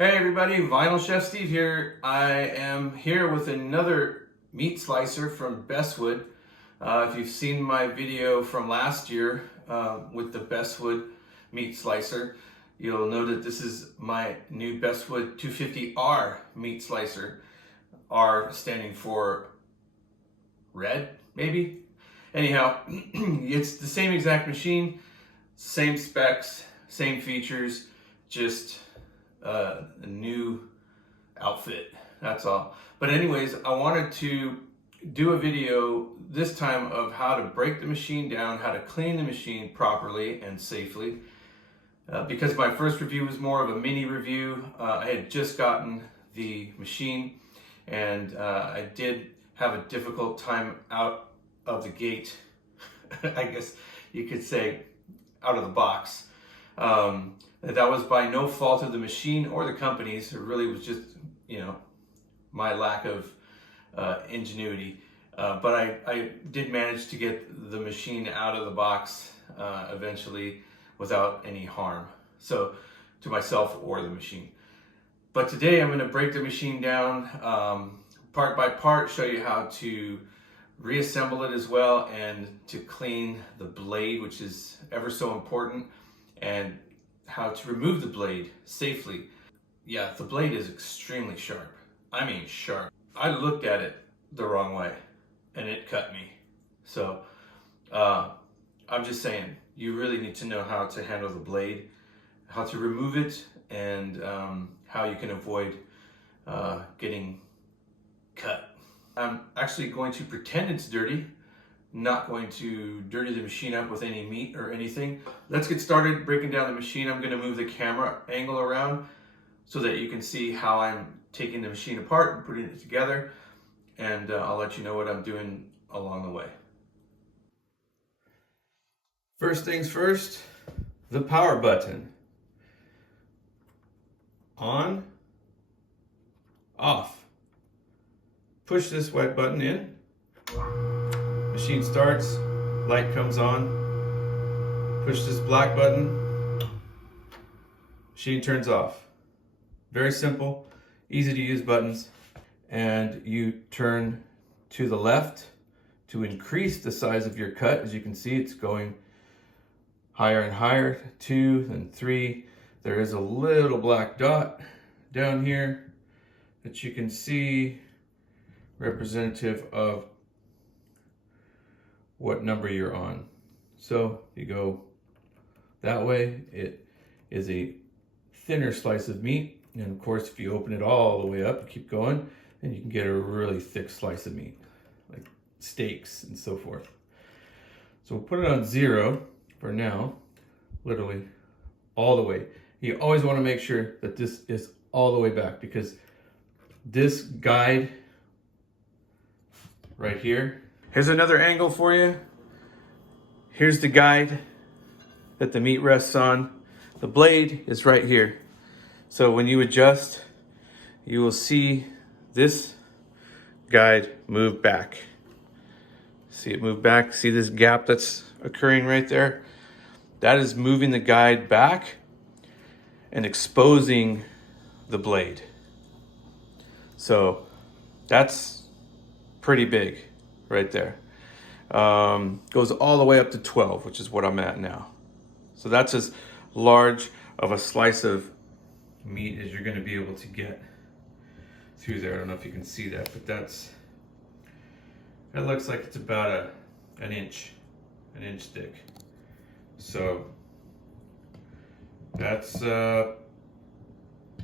Hey everybody, Vinyl Chef Steve here. I am here with another meat slicer from Beswood. If you've seen my video from last year with the Beswood meat slicer, you'll know that this is my new Beswood 250R meat slicer. R standing for red, maybe? Anyhow, it's the same exact machine, same specs, same features, just a new outfit, that's all. But anyways, I wanted to do a video this time of how to break the machine down, how to clean the machine properly and safely. Because my first review was more of a mini review. I had just gotten the machine and I did have a difficult time out of the gate, I guess you could say, out of the box. That was by no fault of the machine or the company's. It really was just, my lack of ingenuity. But I did manage to get the machine out of the box eventually without any harm, so to myself or the machine. But today I'm going to break the machine down part by part, show you how to reassemble it as well, and to clean the blade, which is ever so important, and how to remove the blade safely. Yeah, the blade is extremely sharp. I mean sharp. I looked at it the wrong way and it cut me. So I'm just saying, you really need to know how to handle the blade, how to remove it, and how you can avoid getting cut. I'm actually going to pretend it's dirty, not going to dirty the machine up with any meat or anything. Let's get started breaking down the machine. I'm going to move the camera angle around so that you can see how I'm taking the machine apart and putting it together, and I'll let you know what I'm doing along the way. First things first, the power button. On, off. Push this white button in. Machine starts, light comes on. Push this black button, machine turns off. Very simple, easy to use buttons. And you turn to the left to increase the size of your cut. As you can see, it's going higher and higher, 2 and 3. There is a little black dot down here that you can see, representative of what number you're on. So you go that way, it is a thinner slice of meat. And of course, if you open it all the way up and keep going, then you can get a really thick slice of meat, like steaks and so forth. So we'll put it on 0 for now, literally all the way. You always want to make sure that this is all the way back, because this guide right here. Here's another angle for you. Here's the guide that the meat rests on. The blade is right here. So when you adjust, you will see this guide move back. See it move back? See this gap that's occurring right there? That is moving the guide back and exposing the blade. So that's pretty big right there. Goes all the way up to 12, which is what I'm at now. So that's as large of a slice of meat as you're going to be able to get through there. I don't know if you can see that, but that looks like it's about an inch thick. So that's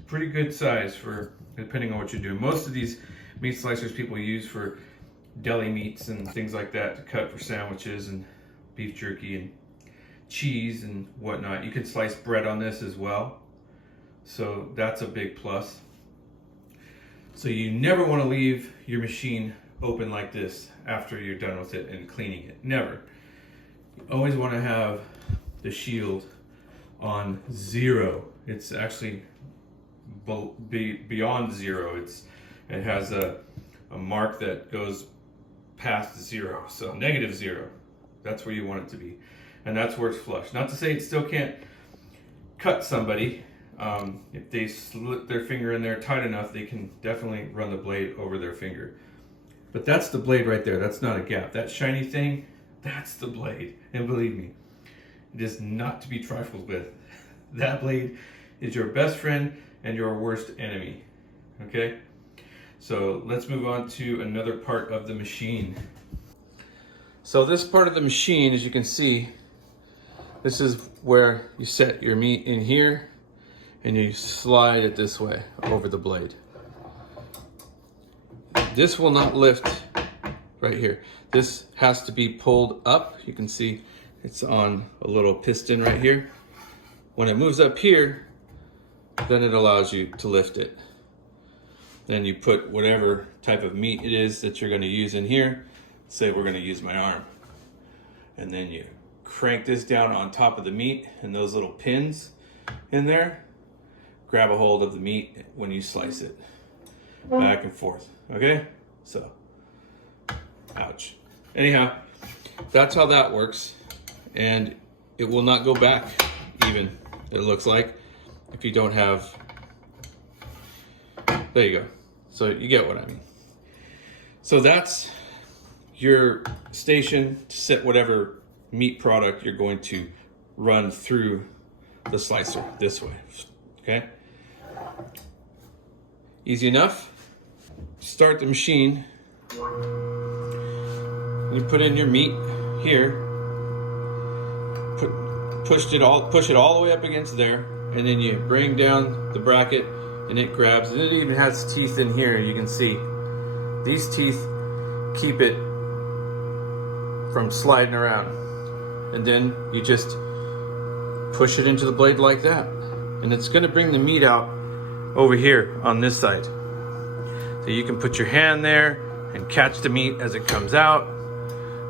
pretty good size for depending on what you do. Most of these meat slicers people use for deli meats and things like that to cut for sandwiches and beef jerky and cheese and whatnot. You can slice bread on this as well, so that's a big plus. So you never want to leave your machine open like this after you're done with it and cleaning it. Never. You always want to have the shield on 0. It's actually beyond 0. It has a mark that goes past 0, so -0. That's where you want it to be, and that's where it's flush. Not to say it still can't cut somebody, If they slip their finger in there tight enough, they can definitely run the blade over their finger. But that's the blade right there. That's not a gap. That shiny thing, that's the blade. And believe me, it is not to be trifled with. That blade is your best friend and your worst enemy. Okay? So let's move on to another part of the machine. So this part of the machine, as you can see, this is where you set your meat in here and you slide it this way over the blade. This will not lift right here. This has to be pulled up. You can see it's on a little piston right here. When it moves up here, then it allows you to lift it. Then you put whatever type of meat it is that you're gonna use in here. Say we're gonna use my arm. And then you crank this down on top of the meat and those little pins in there. Grab a hold of the meat when you slice it. Back and forth, okay? So, ouch. Anyhow, that's how that works. And it will not go back even, it looks like, if you don't have, there you go. So you get what I mean. So that's your station to set whatever meat product you're going to run through the slicer this way, okay? Easy enough. Start the machine. You put in your meat here. Push it all the way up against there, and then you bring down the bracket, and it grabs. And it even has teeth in here. You can see these teeth keep it from sliding around, and then you just push it into the blade like that, and it's going to bring the meat out over here on this side. So you can put your hand there and catch the meat as it comes out,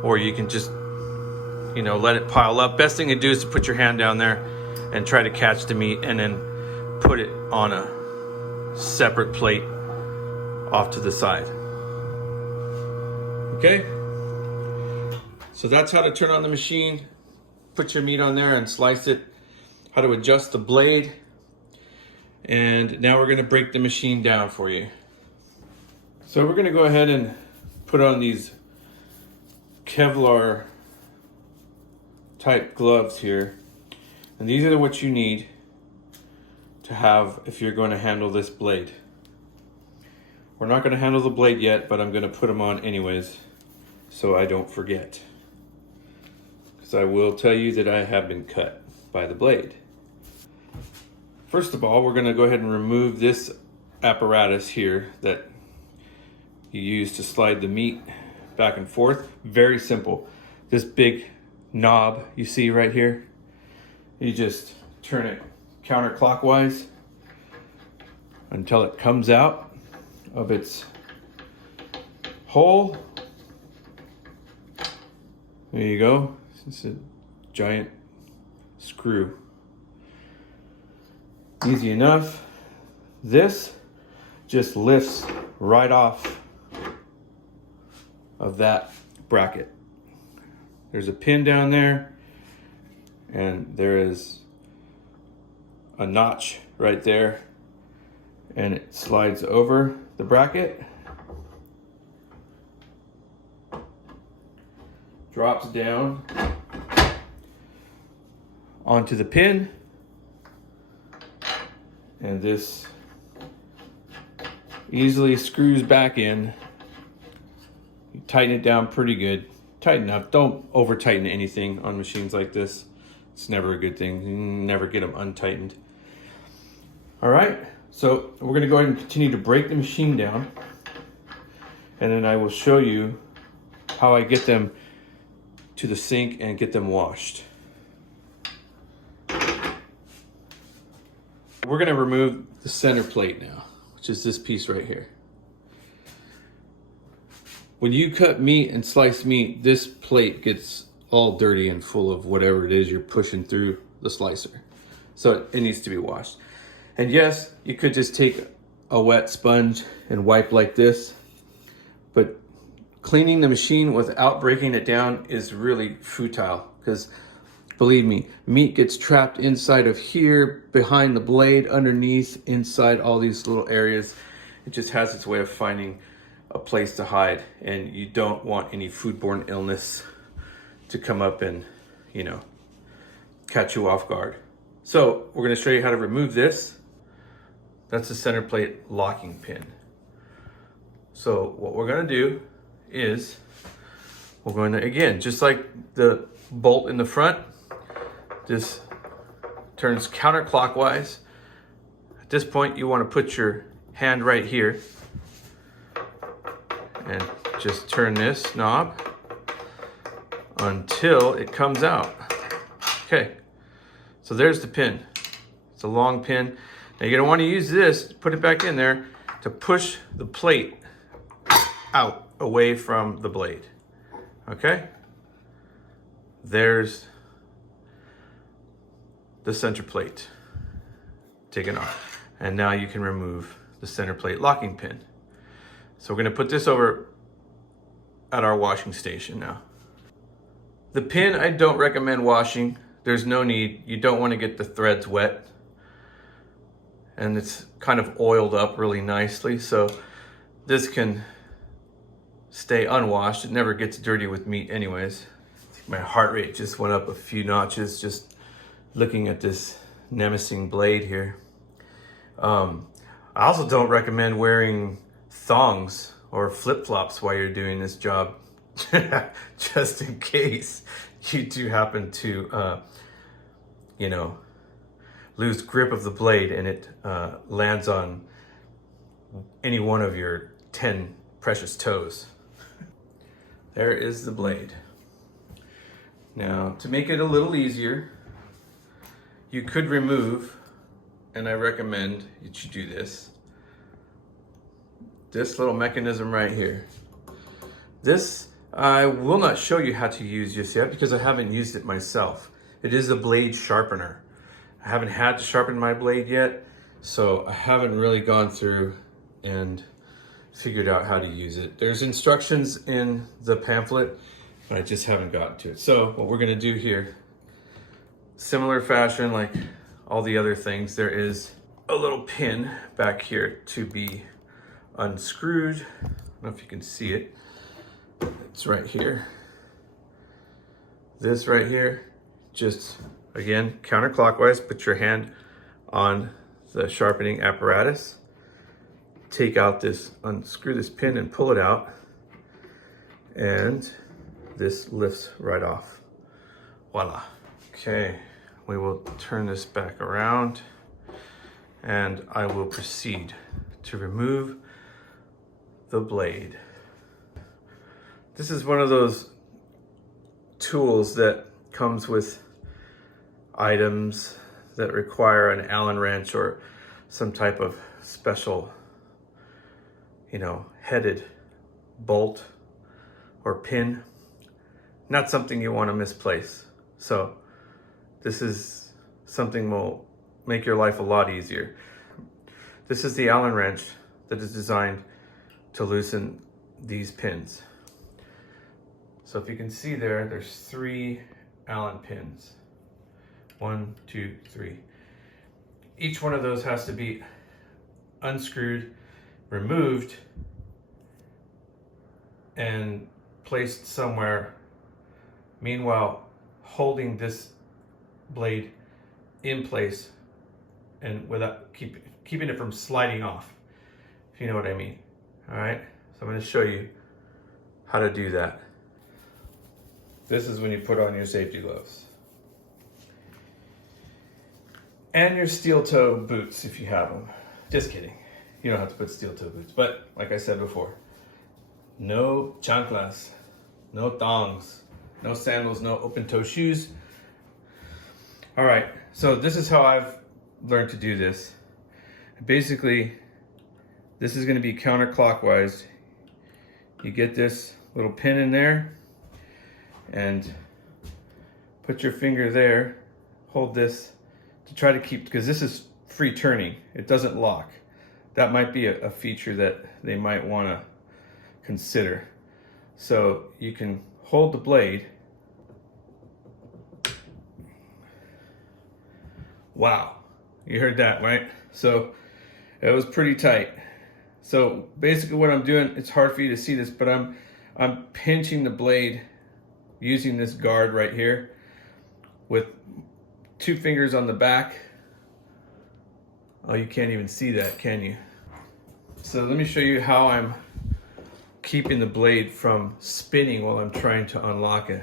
or you can just, you know, let it pile up. Best thing to do is to put your hand down there and try to catch the meat and then put it on a separate plate off to the side. Okay? So that's how to turn on the machine, put your meat on there and slice it, how to adjust the blade, and now we're gonna break the machine down for you. So we're gonna go ahead and put on these Kevlar type gloves here. And these are what you need to have if you're going to handle this blade. We're not going to handle the blade yet, but I'm going to put them on anyways so I don't forget. Because I will tell you that I have been cut by the blade. First of all, we're going to go ahead and remove this apparatus here that you use to slide the meat back and forth. Very simple. This big knob you see right here, you just turn it counterclockwise until it comes out of its hole. There you go. It's a giant screw. Easy enough. This just lifts right off of that bracket. There's a pin down there, and there is a notch right there, and it slides over the bracket, drops down onto the pin, and this easily screws back in. You tighten it down pretty good. Tighten up. Don't over tighten anything on machines like this. It's never a good thing. You never get them untightened. All right, so we're going to go ahead and continue to break the machine down, and then I will show you how I get them to the sink and get them washed. We're going to remove the center plate now, which is this piece right here. When you cut meat and slice meat, this plate gets all dirty and full of whatever it is you're pushing through the slicer. So it needs to be washed. And yes, you could just take a wet sponge and wipe like this, but cleaning the machine without breaking it down is really futile, because Believe me, meat gets trapped inside of here, behind the blade, underneath, inside all these little areas. It just has its way of finding a place to hide, and you don't want any foodborne illness to come up and, you know, catch you off guard. So we're going to show you how to remove this. That's the center plate locking pin. So what we're going to do is we're going to, again, just like the bolt in the front, this turns counterclockwise. At this point, you want to put your hand right here and just turn this knob until it comes out. Okay, so there's the pin. It's a long pin. Now you're gonna want to use this, put it back in there to push the plate out away from the blade. Okay, there's the center plate taken off. And now you can remove the center plate locking pin. So we're gonna put this over at our washing station now. The pin I don't recommend washing. There's no need. You don't want to get the threads wet. And it's kind of oiled up really nicely. So this can stay unwashed. It never gets dirty with meat anyways. My heart rate just went up a few notches just looking at this nemesing blade here. I also don't recommend wearing thongs or flip-flops while you're doing this job, just in case you do happen to, you know, lose grip of the blade and it lands on any one of your 10 precious toes. There is the blade. Now, to make it a little easier, you could remove, and I recommend that you do this little mechanism right here. This I will not show you how to use just yet because I haven't used it myself. It is a blade sharpener. I haven't had to sharpen my blade yet, so I haven't really gone through and figured out how to use it. There's instructions in the pamphlet, but I just haven't gotten to it. So what we're gonna do here, similar fashion like all the other things, there is a little pin back here to be unscrewed. I don't know if you can see it. It's right here. This right here, just again, counterclockwise, put your hand on the sharpening apparatus. Take out this, unscrew this pin and pull it out. And this lifts right off. Voila. Okay, we will turn this back around and I will proceed to remove the blade. This is one of those tools that comes with items that require an Allen wrench or some type of special, you know, headed bolt or pin. Not something you want to misplace. So this is something will make your life a lot easier. This is the Allen wrench that is designed to loosen these pins. So if you can see there, there's 3 Allen pins. 1, 2, 3. Each one of those has to be unscrewed, removed, and placed somewhere. Meanwhile, holding this blade in place and without keeping it from sliding off, if you know what I mean. All right, so I'm going to show you how to do that. This is when you put on your safety gloves. And your steel toe boots if you have them. Just kidding. You don't have to put steel toe boots. But like I said before, no chanclas, no thongs, no sandals, no open toe shoes. All right, so this is how I've learned to do this. Basically, this is going to be counterclockwise. You get this little pin in there and put your finger there, hold this to try to keep, because this is free turning, it doesn't lock. That might be a feature that they might want to consider. So you can hold the blade Wow, you heard that, right? So it was pretty tight. So basically what I'm doing, it's hard for you to see this, but I'm pinching the blade using this guard right here with 2 fingers on the back. Oh, you can't even see that, can you? So let me show you how I'm keeping the blade from spinning while I'm trying to unlock it.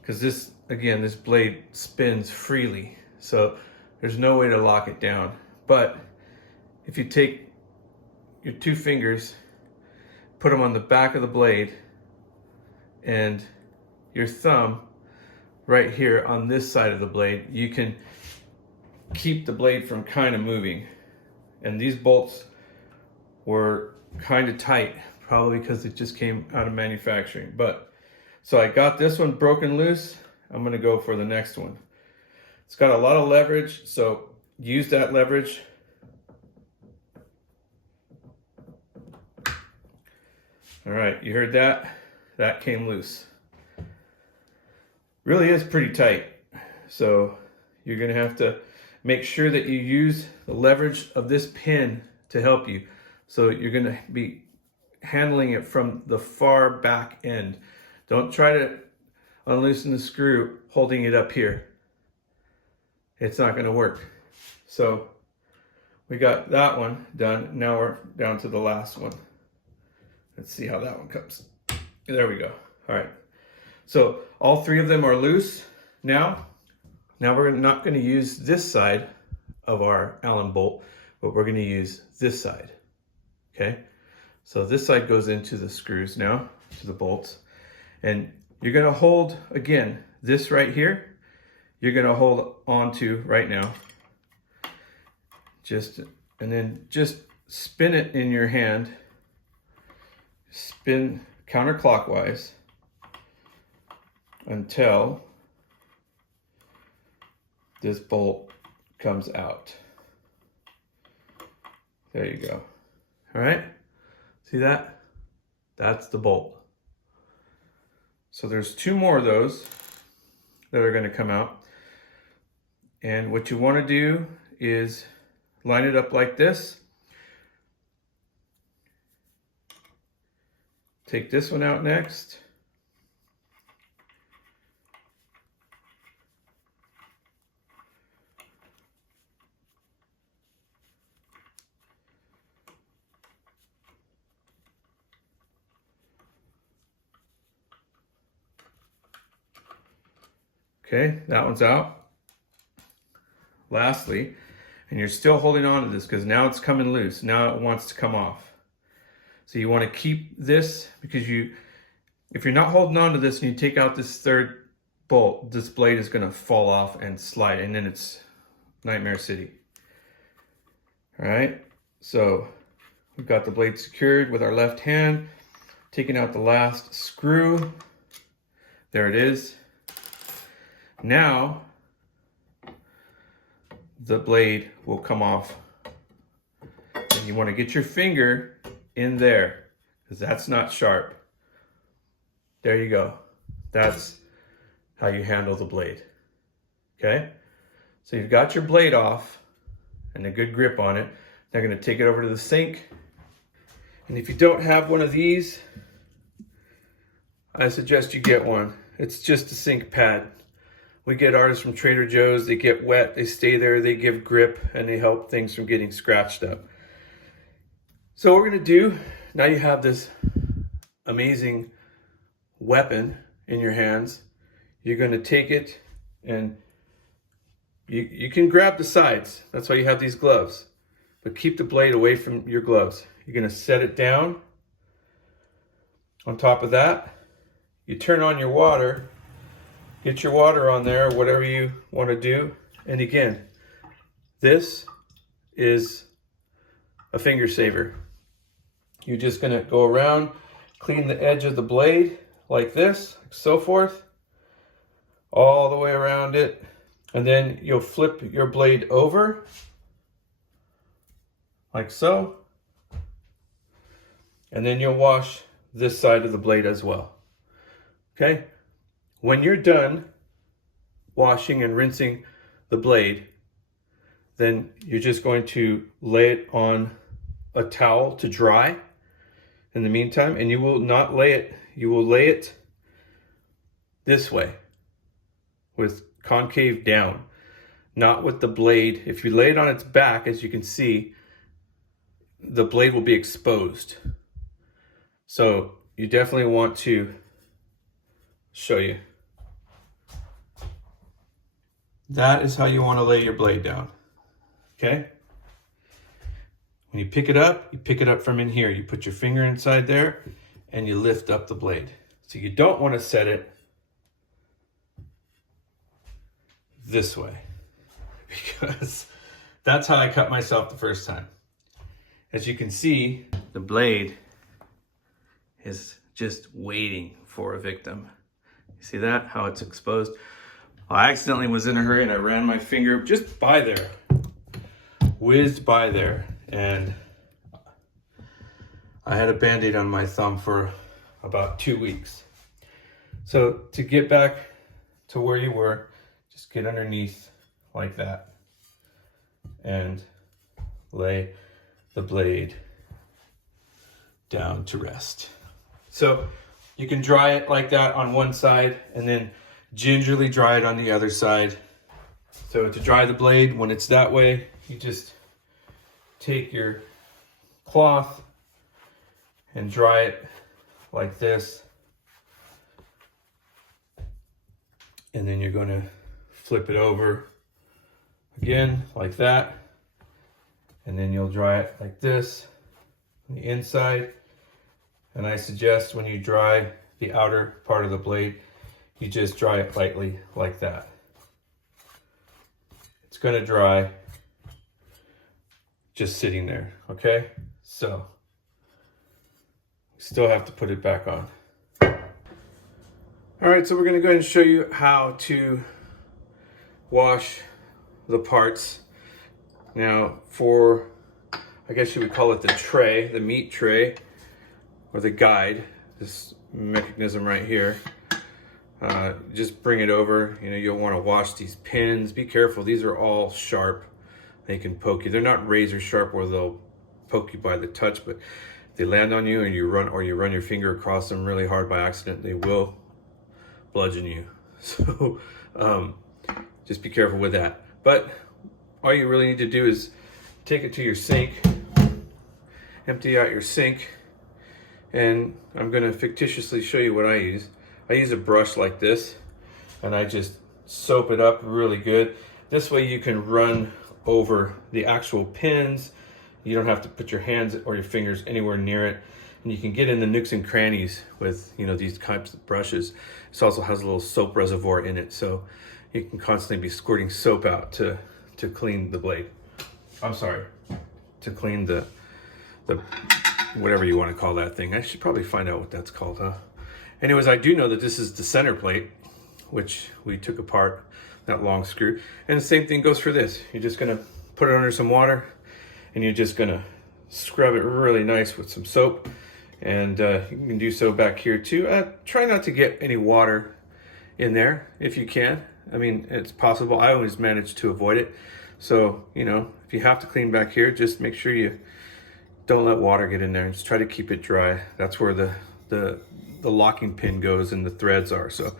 Because this, again, this blade spins freely, so there's no way to lock it down. But if you take your 2 fingers, put them on the back of the blade, and your thumb right here on this side of the blade, you can keep the blade from kind of moving. And these bolts were kind of tight, probably because it just came out of manufacturing. But so I got this one broken loose. I'm going to go for the next one. It's got a lot of leverage, so use that leverage. All right, you heard that? That came loose. Really is pretty tight. So you're going to have to make sure that you use the leverage of this pin to help you. So you're going to be handling it from the far back end. Don't try to unloosen the screw holding it up here. It's not going to work. So we got that one done. Now we're down to the last one. Let's see how that one comes. There we go. All right. So all 3 of them are loose now. Now we're not going to use this side of our Allen bolt, but we're going to use this side. Okay. So this side goes into the screws now, to the bolts. And you're going to hold, again, this right here, you're going to hold on to right now. And then just spin it in your hand. Spin counterclockwise until this bolt comes out. There you go. All right, see that? That's the bolt. So there's 2 more of those that are going to come out. And what you want to do is line it up like this. Take this one out next. Okay, that one's out. Lastly, and you're still holding on to this because now it's coming loose. Now it wants to come off. So you want to keep this because if you're not holding on to this and you take out this 3rd bolt, this blade is going to fall off and slide, and then it's Nightmare City. All right, so we've got the blade secured with our left hand, taking out the last screw. There it is. Now the blade will come off, and you want to get your finger in there because that's not sharp. There you go. That's how you handle the blade. Okay, so you've got your blade off and a good grip on it. Now I'm going to take it over to the sink, and if you don't have one of these, I suggest you get one. It's just a sink pad. We get ours from Trader Joe's. They get wet, they stay there, they give grip, and they help things from getting scratched up. So what we're going to do, now you have this amazing weapon in your hands. You're going to take it and you can grab the sides. That's why you have these gloves. But keep the blade away from your gloves. You're going to set it down. On top of that, you turn on your water. Get your water on there, whatever you want to do. And again, this is a finger saver. You're just going to go around, clean the edge of the blade like this, so forth, all the way around it. And then you'll flip your blade over, like so. And then you'll wash this side of the blade as well. Okay? When you're done washing and rinsing the blade, then you're just going to lay it on a towel to dry in the meantime, and you will not lay it, you will lay it this way with concave down, not with the blade. If you lay it on its back, as you can see, the blade will be exposed. So you definitely want to show you. That is how you want to lay your blade down. Okay? When you pick it up from in here. You put your finger inside there and you lift up the blade. So you don't want to set it this way, because that's how I cut myself the first time. As you can see, the blade is just waiting for a victim. You see that? How it's exposed? Well, I accidentally was in a hurry and I ran my finger just by there. Whizzed by there, and I had a Band-Aid on my thumb for about 2 weeks. So to get back to where you were, just get underneath like that and lay the blade down to rest. So you can dry it like that on one side and then gingerly dry it on the other side. So to dry the blade, when it's that way, you just take your cloth and dry it like this. And then you're going to flip it over again like that. And then you'll dry it like this on the inside. And I suggest when you dry the outer part of the blade, you just dry it lightly like that. It's going to dry just sitting there, okay? So, still have to put it back on. All right, so we're gonna go ahead and show you how to wash the parts. Now, for, I guess you would call it the tray, the meat tray, or the guide, this mechanism right here. Just bring it over. You know, you'll want to wash these pins. Be careful, these are all sharp. They can poke you. They're not razor sharp where they'll poke you by the touch, but if they land on you and you run your finger across them really hard by accident, they will bludgeon you. So just be careful with that. But all you really need to do is take it to your sink, empty out your sink, and I'm going to fictitiously show you what I use. I use a brush like this, and I just soap it up really good. This way you can run over the actual pins. You don't have to put your hands or your fingers anywhere near it. And you can get in the nooks and crannies with, you know, these types of brushes. This also has a little soap reservoir in it, so you can constantly be squirting soap out to clean the blade. I'm sorry, to clean the whatever you want to call that thing. I should probably find out what that's called, huh? Anyways, I do know that this is the center plate, which we took apart, that long screw. And the same thing goes for this. You're just gonna put it under some water and you're just gonna scrub it really nice with some soap. And you can do so back here too. Try not to get any water in there if you can. I mean, it's possible. I always manage to avoid it. So, you know, if you have to clean back here, just make sure you don't let water get in there. Just try to keep it dry. That's where the locking pin goes and the threads are. So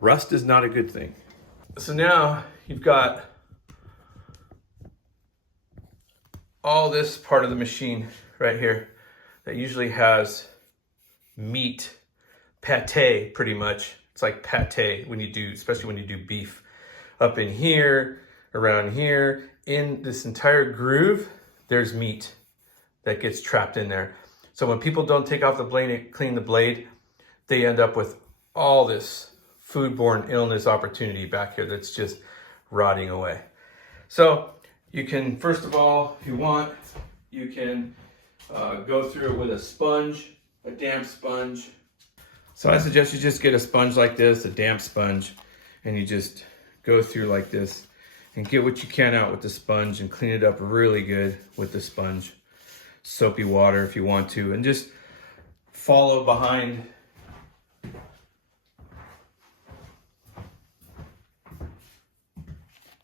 rust is not a good thing. So now you've got all this part of the machine right here that usually has meat, pate pretty much. It's like pate when you do, especially when you do beef. Up in here, around here, in this entire groove, there's meat that gets trapped in there. So when people don't take off the blade and clean the blade, they end up with all this foodborne illness opportunity back here that's just rotting away. So you can, first of all, if you want, you can go through it with a sponge, a damp sponge. So I suggest you just get a sponge like this, a damp sponge, and you just go through like this and get what you can out with the sponge and clean it up really good with the sponge. Soapy water if you want to, and just follow behind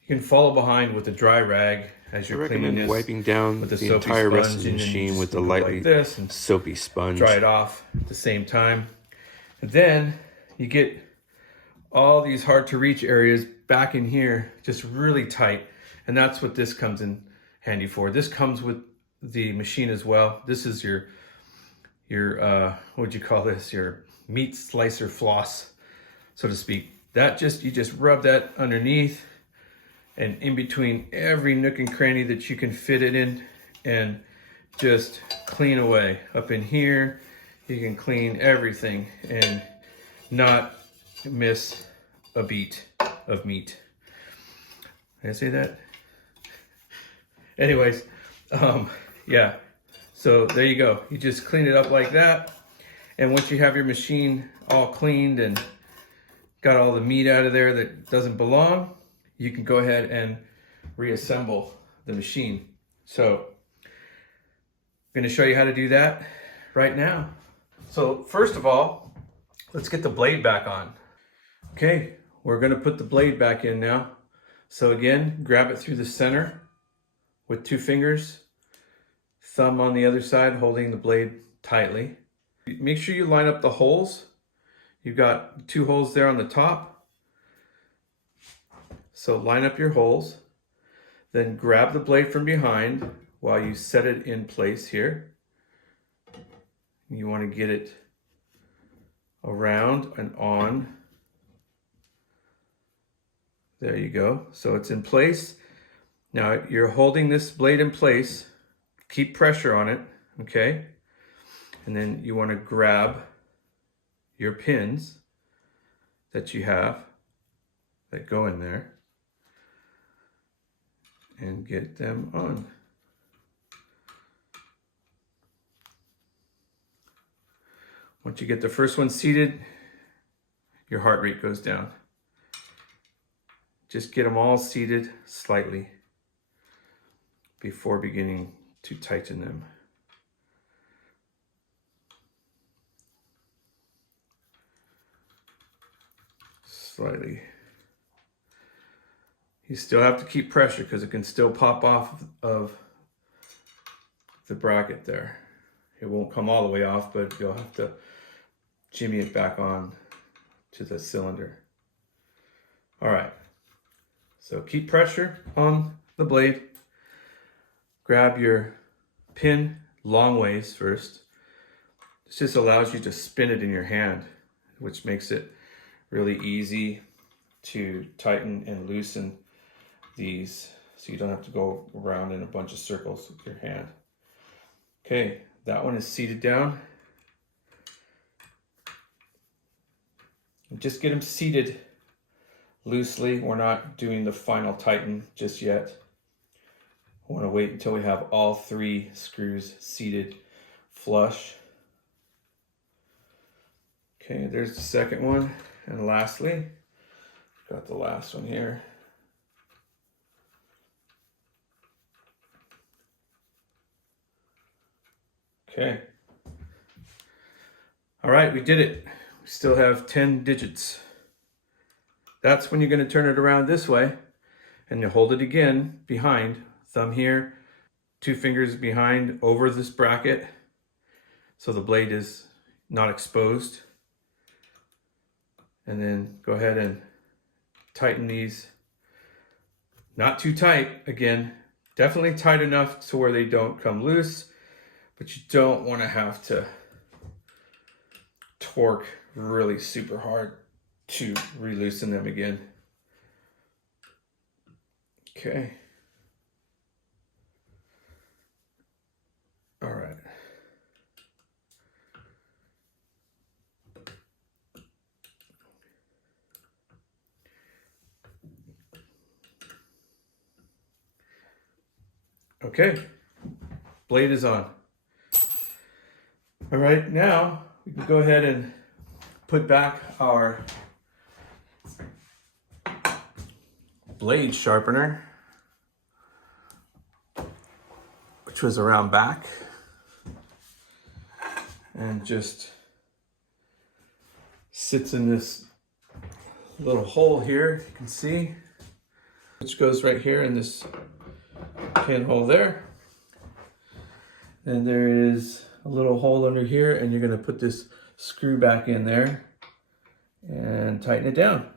You can follow behind with a dry rag as you're cleaning this. Wiping down with the entire rest of the sponge, machine with the like lightly this and soapy sponge. dry it off at the same time. And then you get all these hard to reach areas back in here just really tight, and that's what this comes in handy for. This comes with the machine as well. This is your what would you call this, your meat slicer floss, so to speak. That you just rub that underneath and in between every nook and cranny that you can fit it in, and just clean away. Up in here you can clean everything and not miss a beat of meat. Did I say that? Anyways, yeah, so there you go. You just clean it up like that, and once you have your machine all cleaned and got all the meat out of there that doesn't belong, you can go ahead and reassemble the machine. So I'm going to show you how to do that right now. So first of all, let's get the blade back on. Okay, we're going to put the blade back in now. So again, grab it through the center with 2 fingers, thumb on the other side holding the blade tightly. Make sure you line up the holes. You've got 2 holes there on the top. So line up your holes, then grab the blade from behind while you set it in place here. You want to get it around and on. There you go. So it's in place. Now you're holding this blade in place. Keep pressure on it, okay? And then you want to grab your pins that you have that go in there and get them on. Once you get the first one seated, your heart rate goes down. Just get them all seated slightly before beginning to tighten them. Slightly. You still have to keep pressure because it can still pop off of the bracket there. It won't come all the way off, but you'll have to jimmy it back on to the cylinder. All right, so keep pressure on the blade. Grab your pin long ways first. This just allows you to spin it in your hand, which makes it really easy to tighten and loosen these, so you don't have to go around in a bunch of circles with your hand. Okay, that one is seated down. Just get them seated loosely. We're not doing the final tighten just yet. I want to wait until we have all 3 screws seated flush. Okay, there's the second one. And lastly, got the last one here. Okay. All right, we did it. We still have 10 digits. That's when you're going to turn it around this way, and you hold it again behind, thumb here, 2 fingers behind over this bracket so the blade is not exposed. And then go ahead and tighten these. Not too tight, again, definitely tight enough to where they don't come loose, but you don't want to have to torque really super hard to re-loosen them again. Okay. All right. Okay, blade is on. All right, now we can go ahead and put back our blade sharpener, which was around back, and just sits in this little hole here, you can see. which goes right here in this pinhole there. And there is a little hole under here, and you're going to put this screw back in there and tighten it down.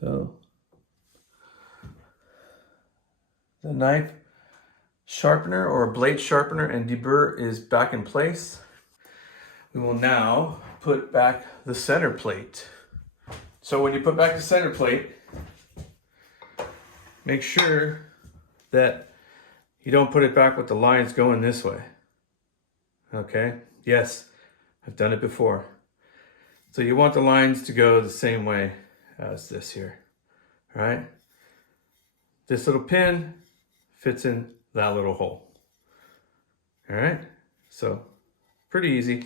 So the knife sharpener or blade sharpener and deburr is back in place. We will now put back the center plate. So when you put back the center plate, make sure that you don't put it back with the lines going this way. Okay? Yes, I've done it before. So you want the lines to go the same way as this here. All right? This little pin fits in that little hole. All right? So pretty easy.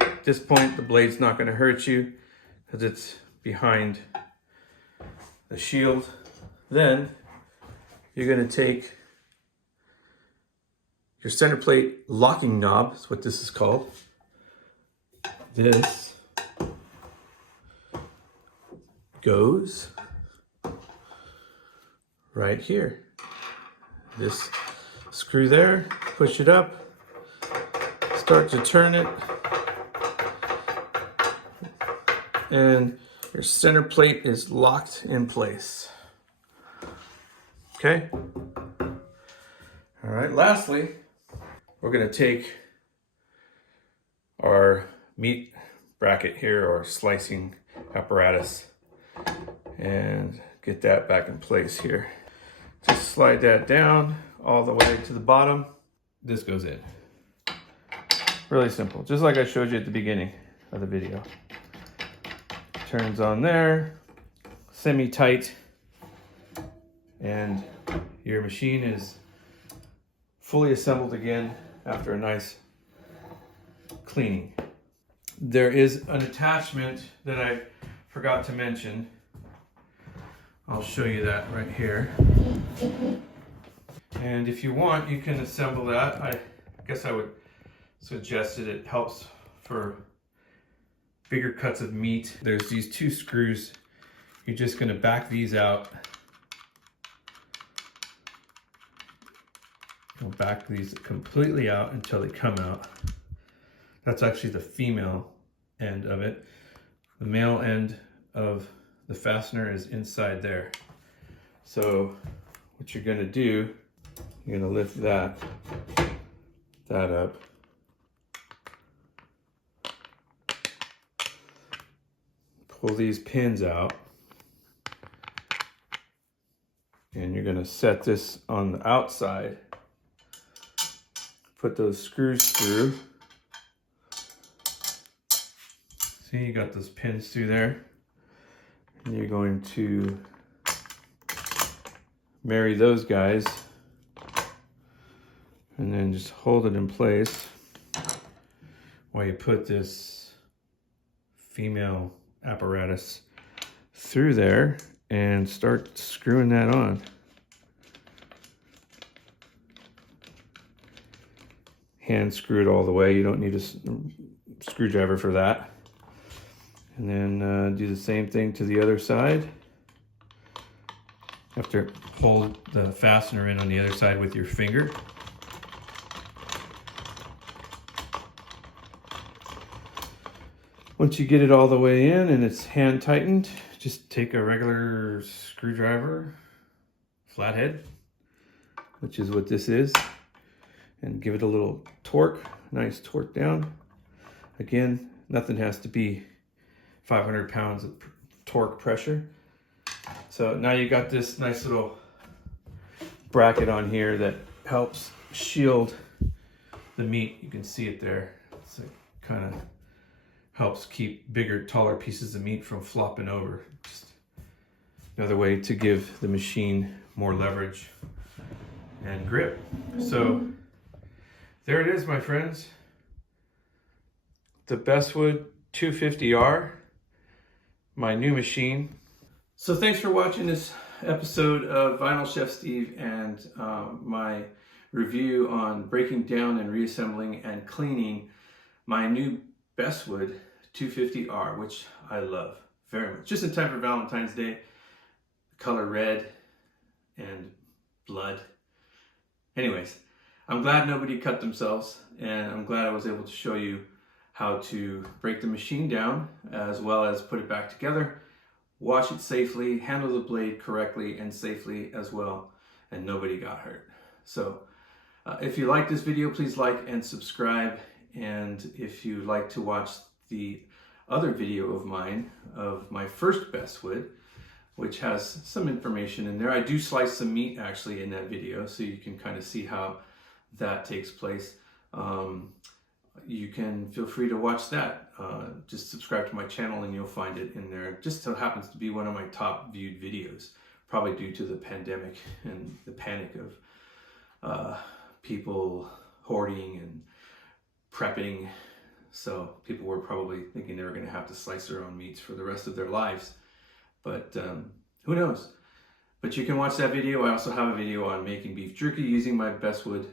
At this point, the blade's not going to hurt you because it's behind the shield. Then you're going to take your center plate locking knob, is what this is called. This goes right here. This screw there, push it up, start to turn it, and your center plate is locked in place. Okay? All right, lastly, we're going to take our meat bracket here, or slicing apparatus, and get that back in place here. Just slide that down all the way to the bottom. This goes in. Really simple, just like I showed you at the beginning of the video. Turns on there, semi-tight, and your machine is fully assembled again after a nice cleaning. There is an attachment that I forgot to mention. I'll show you that right here. And if you want, you can assemble that. I guess I would suggest it. It helps for bigger cuts of meat. There's these two screws. You're just going to back these out. You'll back these completely out until they come out. That's actually the female end of it. The male end of the fastener is inside there. So what you're going to do, you're going to lift that up. Pull these pins out. And you're going to set this on the outside. Put those screws through. See, you got those pins through there. And you're going to marry those guys. And then just hold it in place while you put this female apparatus through there and start screwing that on. Hand screw it all the way. You don't need a screwdriver for that. And then do the same thing to the other side. You have to hold the fastener in on the other side with your finger. Once you get it all the way in and it's hand tightened, just take a regular screwdriver, flathead, which is what this is, and give it a little torque, nice torque down. Again, nothing has to be 500 pounds of torque pressure. So now you got this nice little bracket on here that helps shield the meat. You can see it there. It's like kind of helps keep bigger, taller pieces of meat from flopping over. Just another way to give the machine more leverage and grip. So there it is, my friends. The Beswood 250R, my new machine. So thanks for watching this episode of Vinyl Chef Steve and my review on breaking down and reassembling and cleaning my new Beswood 250R, which I love very much. Just in time for Valentine's Day. Color red and blood. Anyways, I'm glad nobody cut themselves, and I'm glad I was able to show you how to break the machine down as well as put it back together, wash it safely, handle the blade correctly and safely as well, and nobody got hurt. So if you like this video, please like and subscribe. And if you like to watch the other video of mine, of my first Beswood, which has some information in there. I do slice some meat actually in that video, so you can kind of see how that takes place. You can feel free to watch that. Just subscribe to my channel and you'll find it in there. Just so happens to be one of my top viewed videos, probably due to the pandemic and the panic of people hoarding and prepping. So people were probably thinking they were going to have to slice their own meats for the rest of their lives. But who knows? But you can watch that video. I also have a video on making beef jerky using my Beswood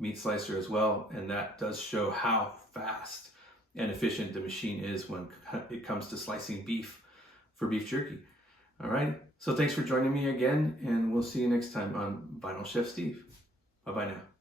meat slicer as well. And that does show how fast and efficient the machine is when it comes to slicing beef for beef jerky. All right. So thanks for joining me again. And we'll see you next time on Vinyl Chef Steve. Bye-bye now.